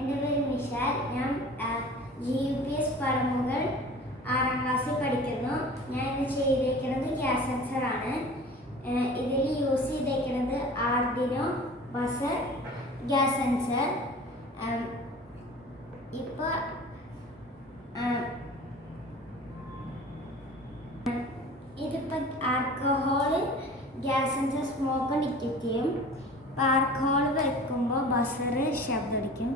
എൻ്റെ പേര് മിഷാൽ. ഞാൻ GUPS പടമുകൾ 6ാം ക്ലാസ്സിൽ പഠിക്കുന്നു. ഞാൻ ഇന്ന് ചെയ്തേക്കുന്നത് ഗ്യാസ് സെൻസറാണ്. ഇതിൽ യൂസ് ചെയ്തേക്കുന്നത് ആർഡിനോ ബസർ ഗ്യാസ് സെൻസർ. ഇപ്പോൾ ഇതിപ്പോൾ alcohol gas sensor smoke detect ചെയ്യും. ഇപ്പോൾ ആൽക്കഹോൾ വെക്കുമ്പോൾ ബസർ ശബ്ദമടിക്കും.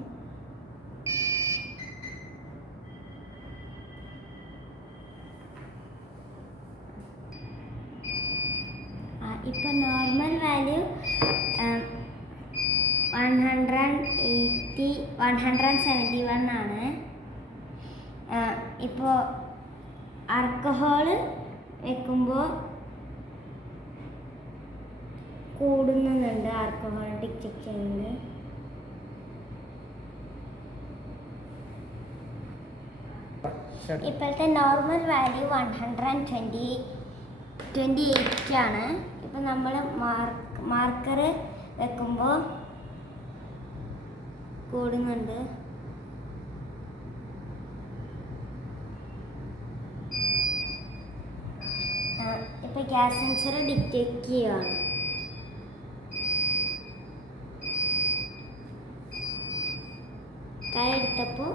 ഇപ്പോൾ നോർമൽ വാല്യൂ 171 ആണ്. ഇപ്പോൾ ആൽക്കഹോൾ വെക്കുമ്പോൾ കൂടുന്നുണ്ട്. ആൽക്കഹോൾ ഡിറ്റക്റ്റ് ചെയ്യുന്നത് ഇപ്പോഴത്തെ നോർമൽ വാല്യൂ 128 ആണ്. ഇപ്പം നമ്മൾ മാർക്കർ വെക്കുമ്പോൾ കൂടുന്നുണ്ട്. ഇപ്പം ഗ്യാസ് സെൻസർ ഡിറ്റക്റ്റ് ചെയ്യുകയാണ്. കൈ എടുത്തപ്പോൾ